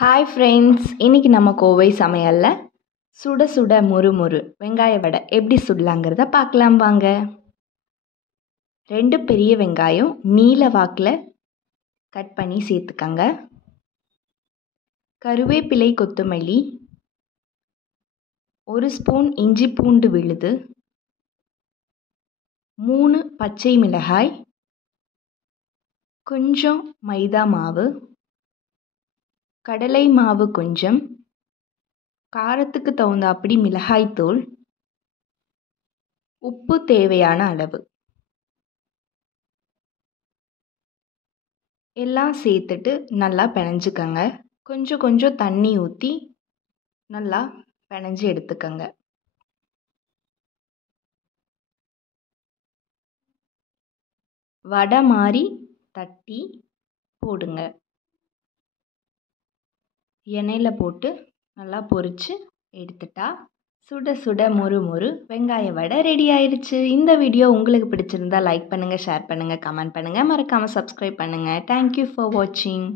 Hi friends, இன்றைக்கி நம்ம கோவை சமையலில் சுட சுட முறுமுறு வெங்காய வடை எப்படி சுடலாங்கிறத பார்க்கலாம் வாங்க. 2 பெரிய வெங்காயம் நீல வாக்கில் கட் பண்ணி சேர்த்துக்கங்க. கருவேப்பிலை, கொத்தமல்லி, 1 ஸ்பூன் இஞ்சி பூண்டு விழுது, 3 பச்சை மிளகாய், கொஞ்சம் மைதா மாவு, கடலை மாவு கொஞ்சம், காரத்துக்கு தகுந்தாப்படி மிளகாய்த்தூள், உப்பு தேவையான அளவு எல்லாம் சேர்த்துட்டு நல்லா பிணைஞ்சிக்கங்க. கொஞ்சம் கொஞ்சம் தண்ணி ஊற்றி நல்லா பிணைஞ்சி எடுத்துக்கங்க. வடை மாதிரி தட்டி போடுங்க. எண்ணெயில் போட்டு நல்லா பொரித்து எடுத்துட்டா சுட சுட முறுமுறு வெங்காய வடை ரெடி ஆயிடுச்சு. இந்த வீடியோ உங்களுக்கு பிடிச்சிருந்தா லைக் பண்ணுங்கள், ஷேர் பண்ணுங்கள், கமெண்ட் பண்ணுங்கள், மறக்காமல் சப்ஸ்கிரைப் பண்ணுங்கள். தேங்க்யூ ஃபார் வாட்சிங்.